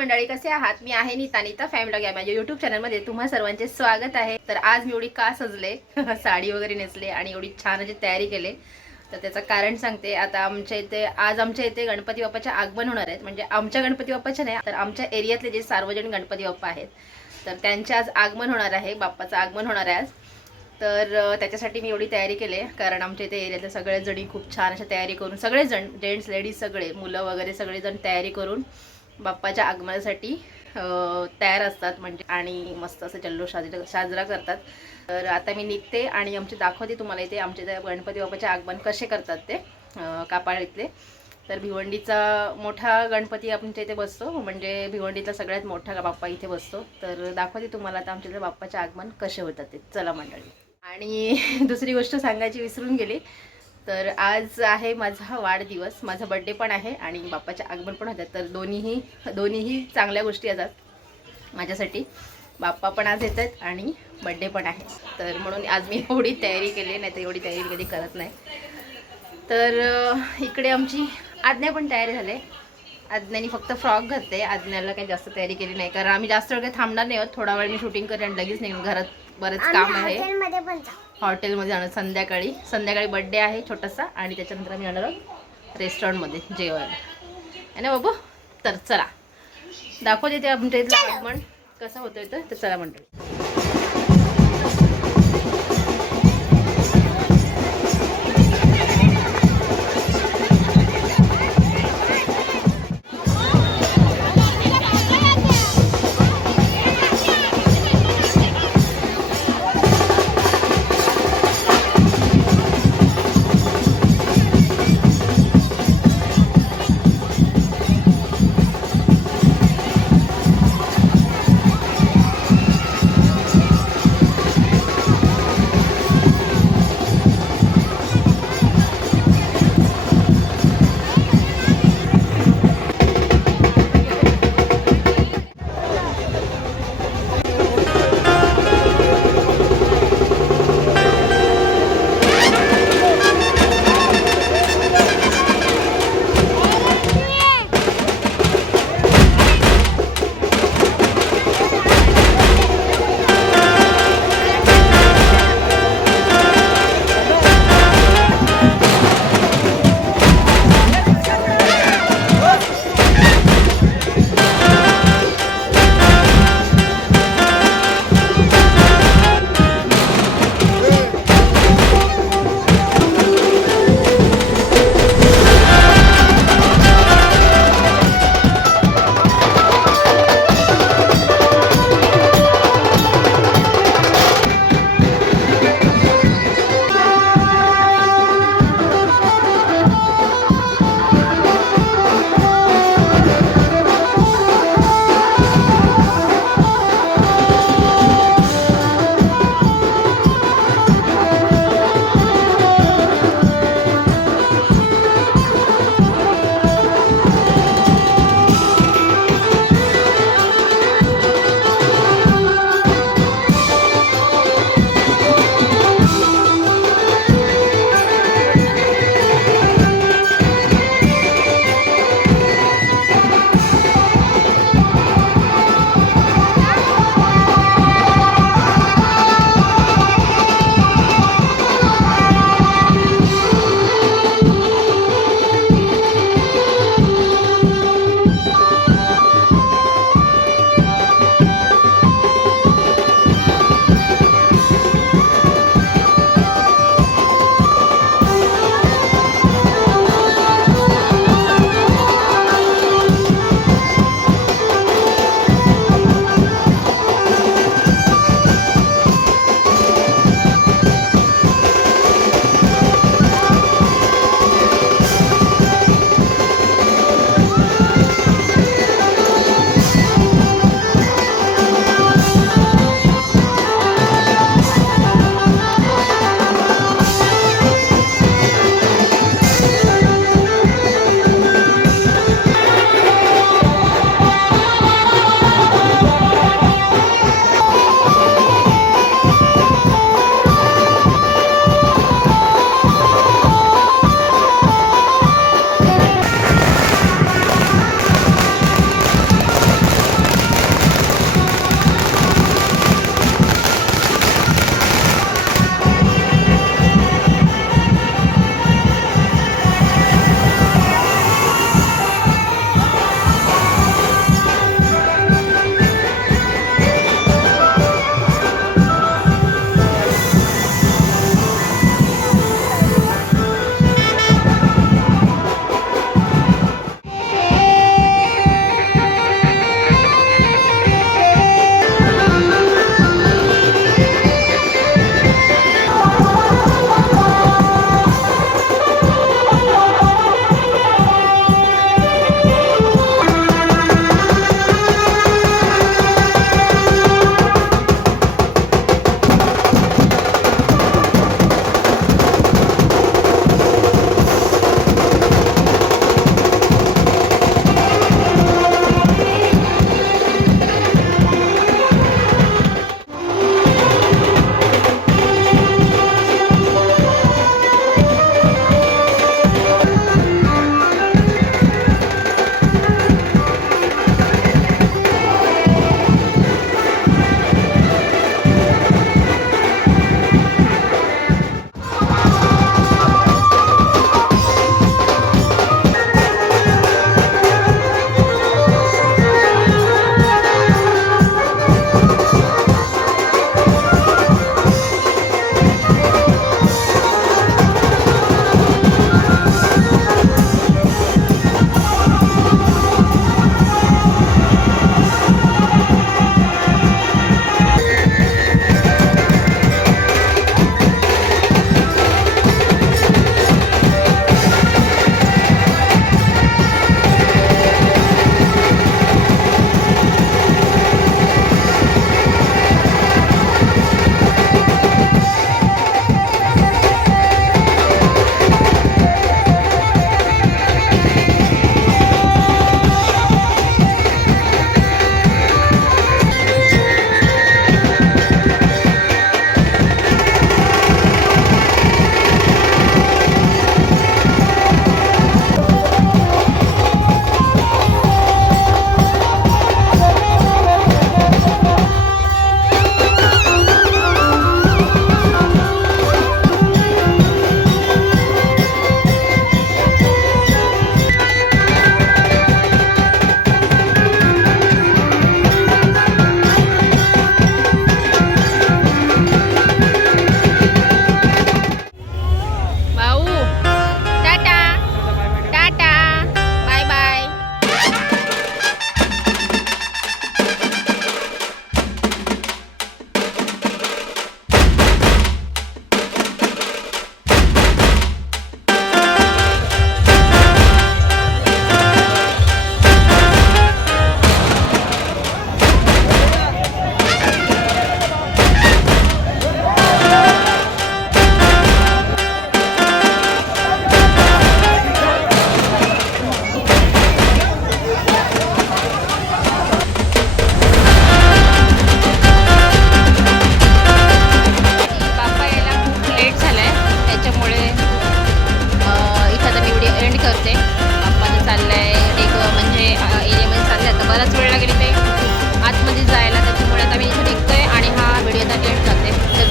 मंडळी, कसे आहात? मी आहे नीता फॅमिली ब्लॉग या माझ्या यूट्यूब चॅनलमध्ये तुम्हा सर्वांचे स्वागत आहे. तर आज मी एवढी का सजले साडी वगैरे नेसले आणि एवढी छान अशी तयारी केली, तर त्याचं कारण सांगते. आता आमच्या इथे गणपती बाप्पाचे आगमन होणार आहेत. म्हणजे आमच्या गणपती बाप्पाचे नाही, तर आमच्या एरियातले जे सार्वजनिक गणपती बाप्पा आहेत, तर त्यांचे आज आगमन होणार आहे. बाप्पाचं आगमन होणार आहे आज. तर त्याच्यासाठी मी एवढी तयारी केली आहे, कारण आमच्या इथे एरियातले सगळेच जणी खूप छान अशा तयारी करून, सगळेजण जेंट्स लेडीज सगळे मुलं वगैरे सगळेजण तयारी करून बाप्पाच्या आगमनासाठी तयार असतात. म्हणजे आणि मस्त असं जल्लोष साजरा करतात. तर आता मी निघते आणि आमचे दाखवते तुम्हाला इथे आमच्या इथे गणपती बाप्पाचे आगमन कसे करतात ते कापाळीतले. तर भिवंडीचा मोठा गणपती आमच्या इथे बसतो, म्हणजे भिवंडीचा सगळ्यात मोठा बाप्पा इथे बसतो. तर दाखवते तुम्हाला आता आमच्या इथे बाप्पाचे आगमन कसे होतात ते. चला मंडळी. आणि दुसरी गोष्ट सांगायची विसरून गेली, तर आज आहे माझा वाढदिवस, माझा बड्डे पण आहे आणि बाप्पाचे आगमन पण होतात. तर दोन्हीही चांगल्या गोष्टी असतात माझ्यासाठी. बाप्पा पण आज येत आहेत आणि बड्डे पण आहे. तर म्हणून आज मी एवढी तयारी केली, नाही तर एवढी तयारी कधी करत नाही. तर इकडे आमची आज्ञा पण तयारी झाली. आज्ञाने फक्त फ्रॉक घातले. आज्ञाला काही जास्त तयारी केली नाही, कारण आम्ही जास्त वेळ काही थांबणार नाही आहोत. थोडा वेळ मी शूटिंग करेन आणि लगेच निघून. घरात बरंच काम आहे. हॉटेलमध्ये जाणं संध्याकाळी बड्डे आहे छोटासा, आणि त्याच्यानंतर आम्ही जाणार आहोत रेस्टॉरंटमध्ये जेवायला, आहे ना बाबू. तर चला दाखवते ते आमच्या इथलं आगमन कसं होतं इथं. तर चला मंडळी.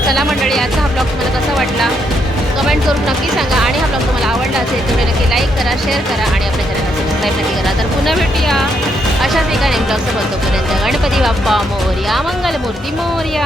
चला मंडळी, आजचा हा ब्लॉग तुम्हाला कसा वाटला कमेंट करून नक्की सांगा. आणि हा ब्लॉग तुम्हाला आवडला असेल तर नक्की लाईक करा, शेअर करा आणि आपल्या चॅनलला सबस्क्राईब नक्की करा. तर पुन्हा भेटूया अशाच एका ब्लॉगचं बोलतोपर्यंत गणपती बाप्पा मोरया, मंगलमूर्ती मोरया.